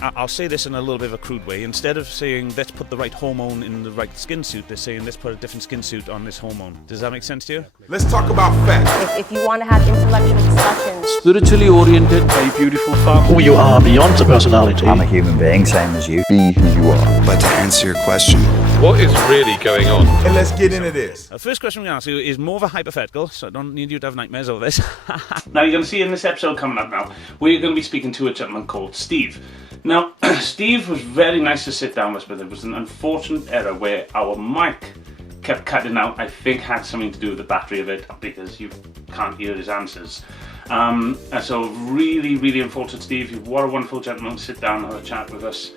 I'll say this in a little bit of a crude way. Instead of saying, let's put the right hormone in the right skin suit, they're saying, let's put a different skin suit on this hormone. Does that make sense to you? Let's talk about facts. If you want to have intellectual discussions. Spiritually oriented, a beautiful farm. Who you are beyond the personality. I'm a human being, same as you. Be who you are. But to answer your question, what is really going on? And let's get into this. The first question we're going to ask you is more of a hypothetical, so I don't need you to have nightmares over this. Now, you're going to see in this episode coming up now, we're going to be speaking to a gentleman called Steve. Now, Steve was very nice to sit down with us, but there was an unfortunate error where our mic kept cutting out. I think had something to do with the battery of it, because you can't hear his answers. And so really, really unfortunate, Steve. What a wonderful gentleman to sit down and have a chat with us.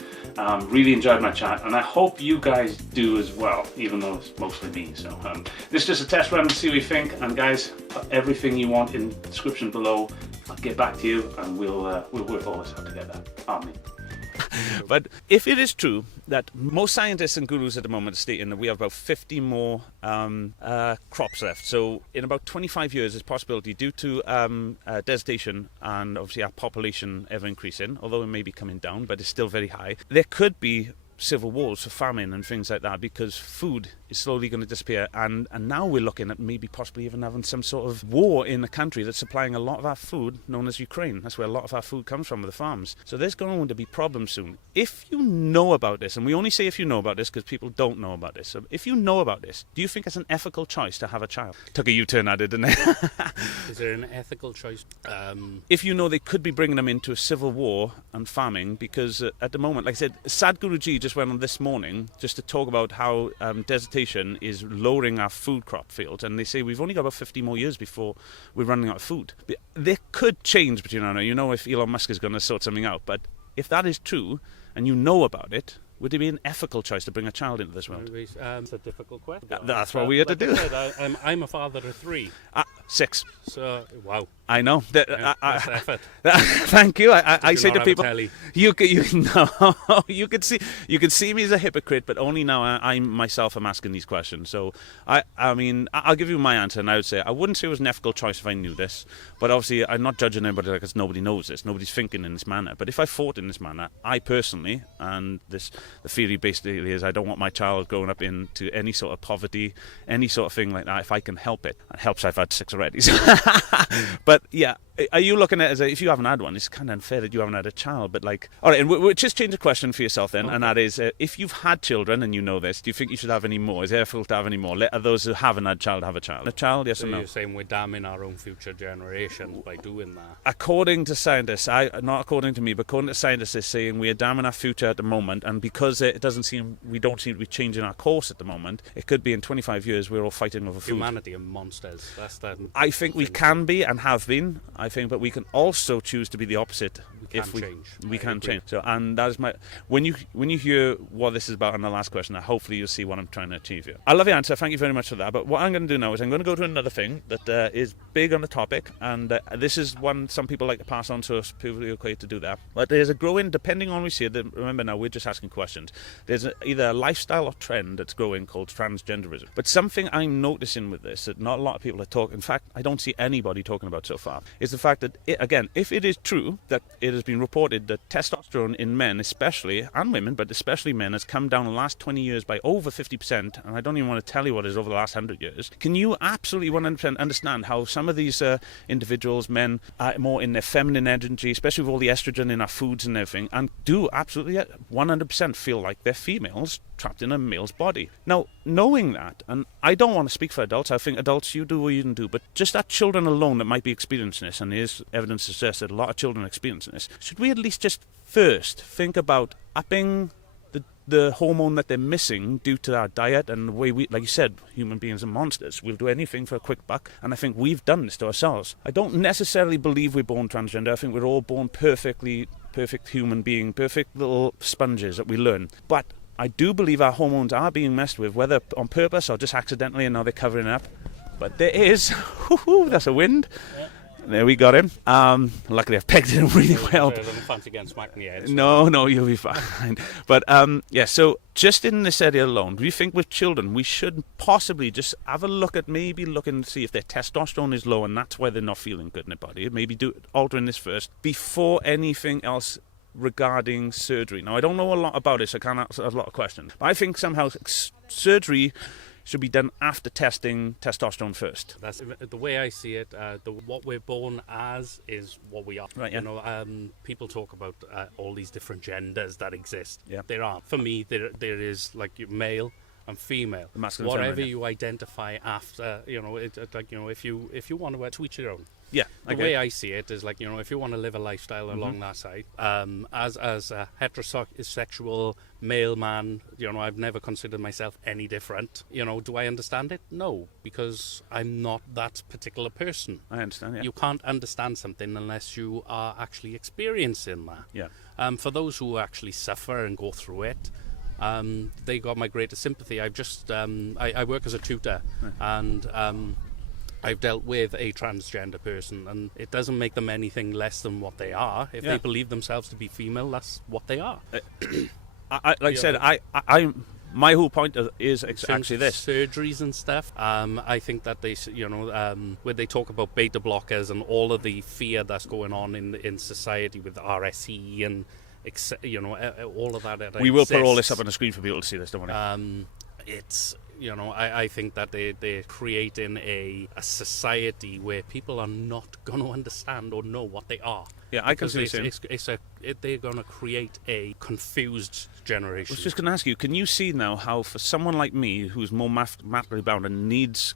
Really enjoyed my chat, and I hope you guys do as well, even though it's mostly me. So this is just a test run to see what you think, and guys, put everything you want in the description below. I'll get back to you, and we'll work all this out together, aren't we? But if it is true that most scientists and gurus at the moment are stating that we have about 50 more crops left, so in about 25 years there's possibility, due to desertation and obviously our population ever increasing, although it may be coming down, but it's still very high, there could be civil wars for famine and things like that, because food is slowly going to disappear, and now we're looking at maybe possibly even having some sort of war in a country that's supplying a lot of our food, known as Ukraine. That's where a lot of our food comes from, the farms. So there's going to be problems soon. If you know about this, and we only say if you know about this because people don't know about this, so if you know about this, do you think it's an ethical choice to have a child? Took a U-turn at it, didn't it? Is there an ethical choice? If you know they could be bringing them into a civil war and farming, because at the moment, like I said, Sadhguruji just went on this morning just to talk about how desertation is lowering our food crop fields, and they say we've only got about 50 more years before we're running out of food. They could change between now and then. You know, if Elon Musk is going to sort something out, but if that is true and you know about it, would it be an ethical choice to bring a child into this world? It's a difficult question. That's what we had to do. I'm a father of 3. 6. So, wow. I know. That's effort. Thank you. I say to people, you could see me as a hypocrite, but only now I myself am asking these questions. So I mean, I'll give you my answer, and I would say I wouldn't say it was an ethical choice if I knew this, but obviously I'm not judging anybody because nobody knows this, nobody's thinking in this manner. But if I thought in this manner, I personally, and the theory basically is I don't want my child growing up into any sort of poverty, any sort of thing like that, if I can help it. It helps I've had 6 already. But yeah, are you looking at it as if you haven't had one, it's kind of unfair that you haven't had a child, but like, all right, and we'll just change the question for yourself then, okay. And that is, if you've had children and you know this, do you think you should have any more? Is it ethical to have any more? Let those who haven't had a child have a child. A child, yes or no? You're saying we're damning our own future generations by doing that? According to scientists, not according to me, but according to scientists, they're saying we are damning our future at the moment, and because we don't seem to be changing our course at the moment, it could be in 25 years we're all fighting over food. Humanity are monsters. That's the I think we can be and have been, I think, but we can also choose to be the opposite. We can change. So, and that is my, when you hear what this is about in the last question, hopefully you'll see what I'm trying to achieve here. I love your answer, thank you very much for that. But what I'm going to do now is I'm going to go to another thing that is big on the topic, and this is one some people like to pass on to us, people are okay to do that. But there's a growing, depending on what we see it, remember now we're just asking questions, there's either a lifestyle or trend that's growing called transgenderism. But something I'm noticing with this that not a lot of people are talking, in fact I don't see anybody talking about so far, is the fact that again, if it is true that it has been reported that testosterone in men especially, and women, but especially men, has come down in the last 20 years by over 50%, and I don't even want to tell you what it is over the last 100 years, can you absolutely 100% understand how some of these individuals, men, are more in their feminine energy, especially with all the estrogen in our foods and everything, and do absolutely 100% feel like they're females trapped in a male's body? Now, knowing that, and I don't want to speak for adults, I think adults, you do what you can do, but just that children alone that might be experiencing this, and there's evidence to suggest that a lot of children are experiencing this, should we at least just first think about upping the hormone that they're missing due to our diet and the way we, like you said, human beings are monsters. We'll do anything for a quick buck, and I think we've done this to ourselves. I don't necessarily believe we're born transgender. I think we're all born perfect human being, perfect little sponges that we learn. But I do believe our hormones are being messed with, whether on purpose or just accidentally, and now they're covering it up. But there is, that's a wind. Yeah. There we got him. Luckily I've pegged it really well. Fancy getting smacked in the head. No, you'll be fine. But yeah, so just in this area alone, do you think with children we should possibly just have a look at, maybe looking to see if their testosterone is low and that's why they're not feeling good in their body? Maybe altering this first before anything else regarding surgery. Now, I don't know a lot about it, so I can't answer a lot of questions. But I think somehow surgery should be done after testing testosterone first. That's the way I see it. What we're born as is what we are. Right, yeah. You know, people talk about all these different genders that exist. Yeah. There aren't. For me, there is like male and female. Masculine, whatever feminine, yeah. you identify after, you know, like, you know, if you want to tweet your own. Yeah, The way I see it is like, you know, if you want to live a lifestyle along that side, as a heterosexual male man, you know, I've never considered myself any different. You know, do I understand it? No, because I'm not that particular person. I understand, yeah. You can't understand something unless you are actually experiencing that. Yeah. For those who actually suffer and go through it, they got my greatest sympathy. I've just, I work as a tutor, and I've dealt with a transgender person, and it doesn't make them anything less than what they are. If they believe themselves to be female, that's what they are. Like I said, my whole point is actually this. Surgeries and stuff. I think that they, you know, when they talk about beta blockers and all of the fear that's going on in society with RSE and, you know, all of that. We will put all this up on the screen for people to see this, don't worry. It's, you know, I think that they're creating a society where people are not going to understand or know what they are. Yeah, I can see what you're saying. They're going to create a confused generation. I was just going to ask you, can you see now how for someone like me who's more mathematically bound and needs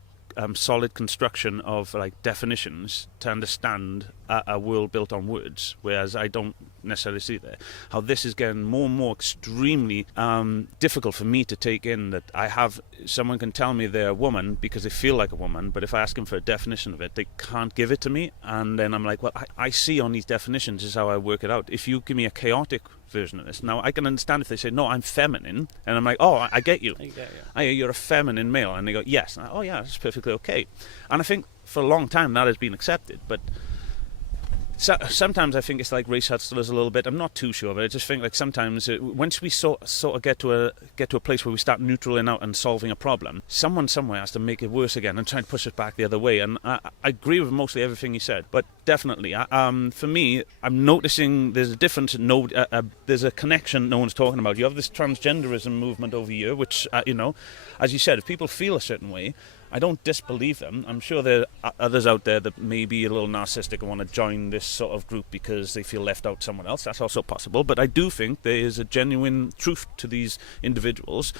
solid construction of like definitions to understand a world built on words, whereas I don't necessarily see there, how this is getting more and more extremely difficult for me to take in, that I have someone can tell me they're a woman because they feel like a woman, but if I ask them for a definition of it, they can't give it to me, and then I'm like, well, I see on these definitions is how I work it out. If you give me a chaotic version of this, now I can understand if they say, no, I'm feminine, and I'm like, oh, I get you. You're a feminine male, and they go, yes. And oh yeah, that's perfectly okay. And I think for a long time that has been accepted, but sometimes I think it's like race hustlers a little bit. I'm not too sure, but I just think like sometimes once we sort of get to a place where we start neutraling out and solving a problem, someone somewhere has to make it worse again and try and push it back the other way. And I agree with mostly everything you said, but definitely, for me, I'm noticing there's a difference. There's a connection no one's talking about. You have this transgenderism movement over here, which you know, as you said, if people feel a certain way, I don't disbelieve them. I'm sure there are others out there that may be a little narcissistic and want to join this sort of group because they feel left out somewhere else. That's also possible. But I do think there is a genuine truth to these individuals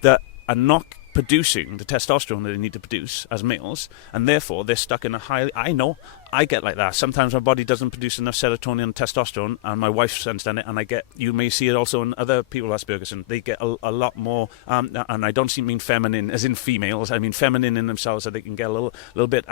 that are not producing the testosterone that they need to produce as males, and therefore they're stuck in a high... I know, I get like that. Sometimes my body doesn't produce enough serotonin and testosterone, and my wife understands it, and I get... You may see it also in other people with Asperger's, and they get a lot more... and I don't mean feminine as in females, I mean feminine in themselves, so they can get a little bit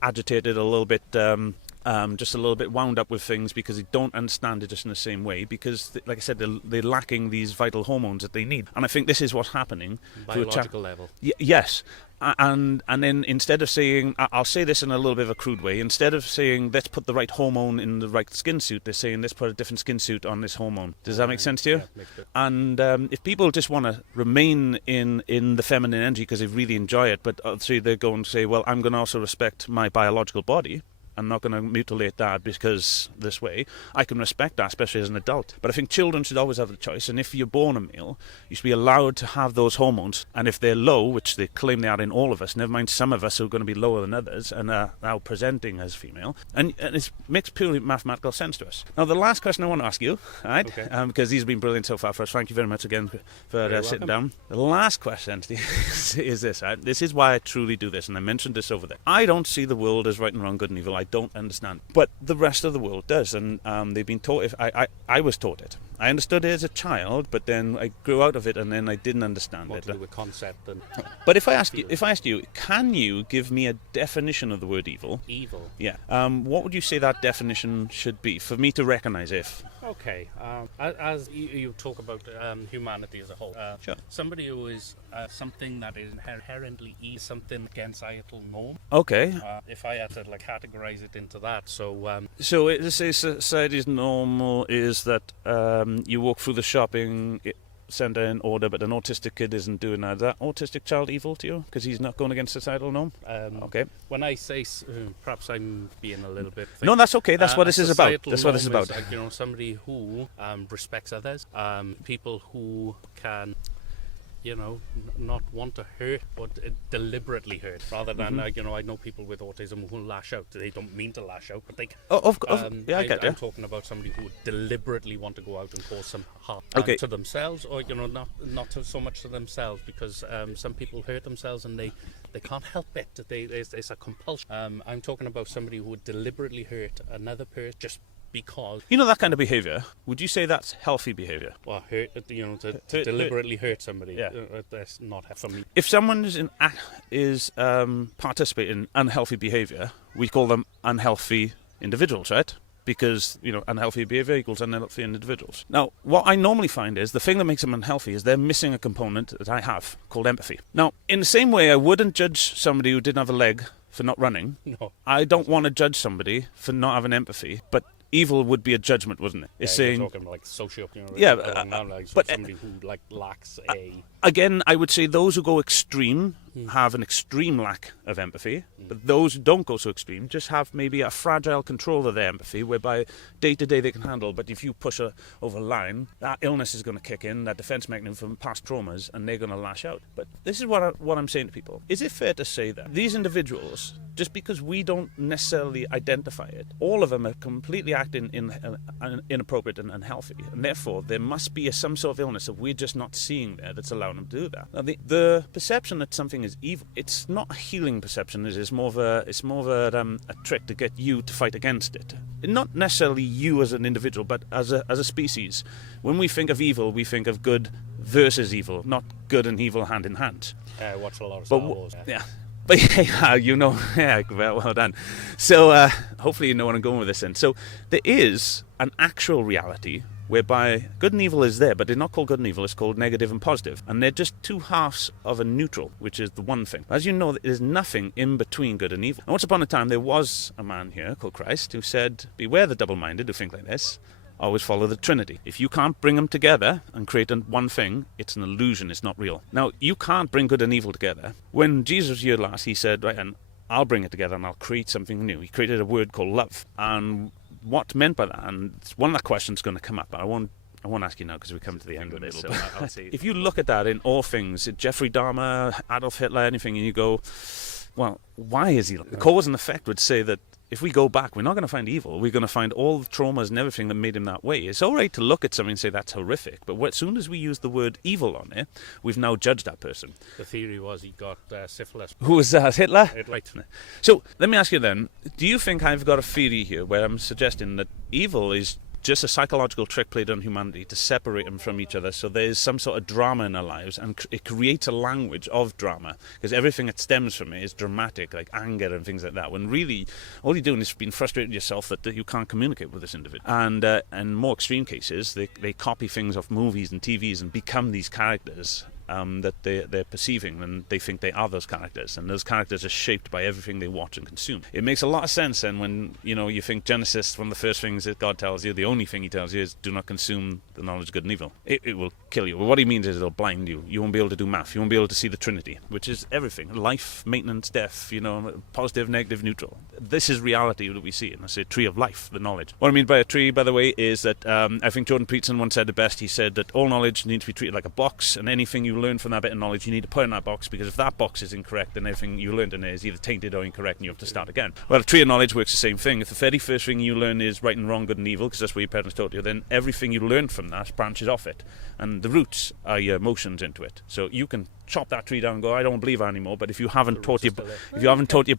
agitated, a little bit... just a little bit wound up with things because they don't understand it just in the same way, because like I said, they're lacking these vital hormones that they need, and I think this is what's happening biological level. Yes. And then instead of saying, I'll say this in a little bit of a crude way, instead of saying let's put the right hormone in the right skin suit, they're saying let's put a different skin suit on this hormone. Does that make sense to you? Yeah, makes good. And if people just want to remain in the feminine energy because they really enjoy it, but obviously they go and say, well, I'm going to also respect my biological body, I'm not going to mutilate that because this way. I can respect that, especially as an adult. But I think children should always have the choice. And if you're born a male, you should be allowed to have those hormones. And if they're low, which they claim they are in all of us, never mind some of us who are going to be lower than others and are now presenting as female, and it makes purely mathematical sense to us. Now, the last question I want to ask you, all right, okay. Because these have been brilliant so far for us. Thank you very much again for sitting down. The last question is this, right? This is why I truly do this, and I mentioned this over there. I don't see the world as right and wrong, good and evil. I don't understand. But the rest of the world does, and they've been taught. I was taught it. I understood it as a child, but then I grew out of it, and then I didn't understand What it. to do with concept and... But if I asked you, can you give me a definition of the word evil? Evil? Yeah. What would you say that definition should be for me to recognise if? Okay. As you talk about humanity as a whole, Sure. Somebody who is something that is inherently something against societal norm. Okay. If I had to categorize it into that, so So it say society's normal is that you walk through the shopping centre in order, but an autistic kid isn't doing that. Is that autistic child evil to you? Because he's not going against societal norm? Okay. When I say, perhaps I'm being a little bit... No, that's okay. That's what this is about. That's what this is about. Somebody who respects others, people who can... not want to hurt, but deliberately hurt, rather than, I know people with autism who lash out. They don't mean to lash out, but they... Yeah, I get it. I'm talking about somebody who would deliberately want to go out and cause some harm to themselves, or, not so much to themselves, because some people hurt themselves and they can't help it. It's a compulsion. I'm talking about somebody who would deliberately hurt another person just because... that kind of behaviour, would you say that's healthy behaviour? Well, hurt, to deliberately hurt somebody, that's not for me. If someone is participating in unhealthy behaviour, we call them unhealthy individuals, right? Because, unhealthy behaviour equals unhealthy individuals. Now, what I normally find is the thing that makes them unhealthy is they're missing a component that I have called empathy. Now, in the same way I wouldn't judge somebody who didn't have a leg for not running, no. I don't want to judge somebody for not having empathy, but evil would be a judgment, wouldn't it? It's saying, you're talking like sociopath. But somebody who lacks a... Again, I would say those who go extreme have an extreme lack of empathy, but those who don't go so extreme just have maybe a fragile control of their empathy, whereby day to day they can handle, but if you push over a line, that illness is going to kick in, that defense mechanism from past traumas, and they're going to lash out. But this is what I'm saying to people. Is it fair to say that these individuals, just because we don't necessarily identify it, all of them are completely acting inappropriate and unhealthy, and therefore there must be some sort of illness that we're just not seeing there that's allowing them to do that? Now, the perception that something is evil, it's not a healing perception. It's more of a trick to get you to fight against it. Not necessarily you as an individual, but as a species. When we think of evil, we think of good versus evil, not good and evil hand in hand. I watch a lot of Star Wars. Yeah. But yeah, well done. So hopefully you know where I'm going with this then. So there is an actual reality whereby good and evil is there, but they're not called good and evil, it's called negative and positive. And they're just two halves of a neutral, which is the one thing. As you know, there's nothing in between good and evil. And once upon a time, there was a man here called Christ who said, beware the double-minded who think like this. Always follow the Trinity. If you can't bring them together and create one thing, it's an illusion, it's not real. Now, you can't bring good and evil together. When Jesus was here last, he said, right, and I'll bring it together and I'll create something new. He created a word called love. And what meant by that, and one of the questions going to come up, I won't ask you now because we come to the end of it. So I'll say, if you look at that in all things, Jeffrey Dahmer, Adolf Hitler, anything, and you go, well, why is he? The cause and effect would say that if we go back, we're not going to find evil. We're going to find all the traumas and everything that made him that way. It's all right to look at something and say that's horrific, but as soon as we use the word evil on it, we've now judged that person. The theory was he got syphilis. Who was that, Hitler? Right. So let me ask you then, do you think I've got a theory here where I'm suggesting that evil is just a psychological trick played on humanity to separate them from each other, so there's some sort of drama in our lives, and it creates a language of drama, because everything that stems from it is dramatic, like anger and things like that, when really all you're doing is being frustrated yourself that you can't communicate with this individual. And in more extreme cases, they copy things off movies and TVs and become these characters that they're perceiving, and they think they are those characters, and those characters are shaped by everything they watch and consume. It makes a lot of sense then when you think Genesis, one of the first things that God tells you, the only thing he tells you is do not consume the knowledge of good and evil. It will kill you. Well, what he means is it'll blind you. You won't be able to do math. You won't be able to see the Trinity, which is everything: life, maintenance, death, positive, negative, neutral. This is reality that we see, and it's a tree of life, the knowledge. What I mean by a tree, by the way, is that I think Jordan Peterson once said it best. He said that all knowledge needs to be treated like a box, and anything you learn from that bit of knowledge you need to put in that box, because if that box is incorrect, then everything you learned in it is either tainted or incorrect and you have to start again. Well, a tree of knowledge works the same thing. If the very first thing you learn is right and wrong, good and evil, because that's what your parents taught you, then everything you learned from that branches off it, and the roots are your emotions into it. So you can chop that tree down and go, I don't believe that anymore, but if you haven't taught your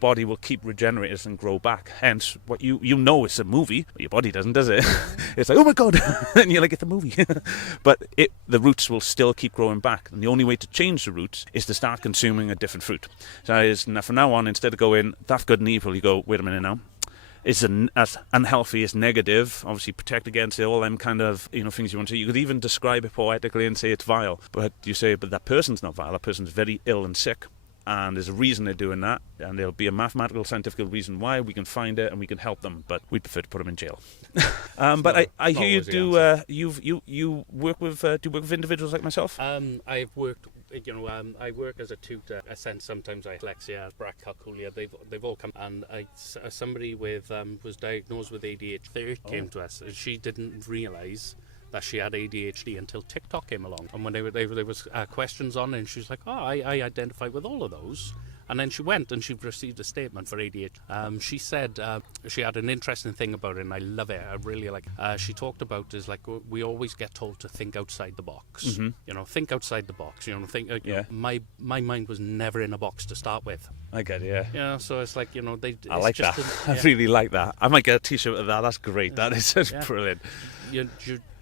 body will keep regenerating and grow back. Hence, what you know it's a movie, but your body doesn't, does it? It's like, oh my god, and you're like, it's a movie. But the roots will still keep growing back, and the only way to change the roots is to start consuming a different fruit. So from now on, instead of going, that's good and evil, you go, wait a minute now, is as unhealthy, as negative, obviously protect against it, all them kind of things you want to say. You could even describe it poetically and say it's vile, but you say, but that person's not vile, that person's very ill and sick, and there's a reason they're doing that, and there'll be a mathematical, scientific reason why. We can find it and we can help them, but we'd prefer to put them in jail. But I hear you do. You work with do you work with individuals like myself? I've worked. I work as a tutor. Sometimes dyslexia, brachycardia. They've all come. And somebody with was diagnosed with ADHD came to us, and she didn't realise that she had ADHD until TikTok came along. And when there was questions on it, and she was like, I identify with all of those. And then she went and she received a statement for ADHD. She said she had an interesting thing about it, and I love it. I really like it. She talked about is like we always get told to think outside the box. Mm-hmm. Think outside the box. My mind was never in a box to start with. I get it, yeah. So it's like I like that. I really like that. I might get a T-shirt of that. That's great. That is just brilliant.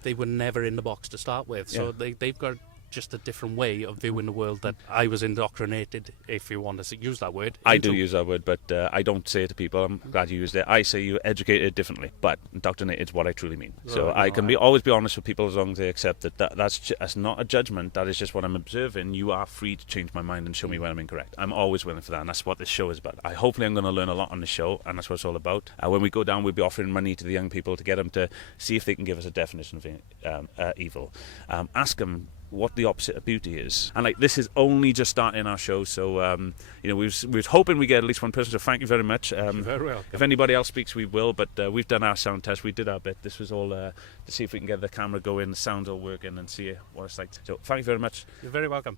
They were never in the box to start with, so they've got just a different way of viewing the world that I was indoctrinated, if you want to use that word. I do use that word, but I don't say it to people. I'm glad you used it. I say you're educated differently, but indoctrinated is what I truly mean. So I can always be honest with people as long as they accept that that's not a judgment. That is just what I'm observing. You are free to change my mind and show me when I'm incorrect. I'm always willing for that, and that's what this show is about. Hopefully I'm going to learn a lot on the show, and that's what it's all about. When we go down, we'll be offering money to the young people to get them to see if they can give us a definition of evil. Ask them what the opposite of beauty is. And this is only just starting our show, so we was hoping we get at least one person, so thank you very much. You're very welcome. If anybody else speaks, we will, but we've done our sound test, we did our bit. This was all to see if we can get the camera going, the sound's all working, and see what it's like. So thank you very much. You're very welcome.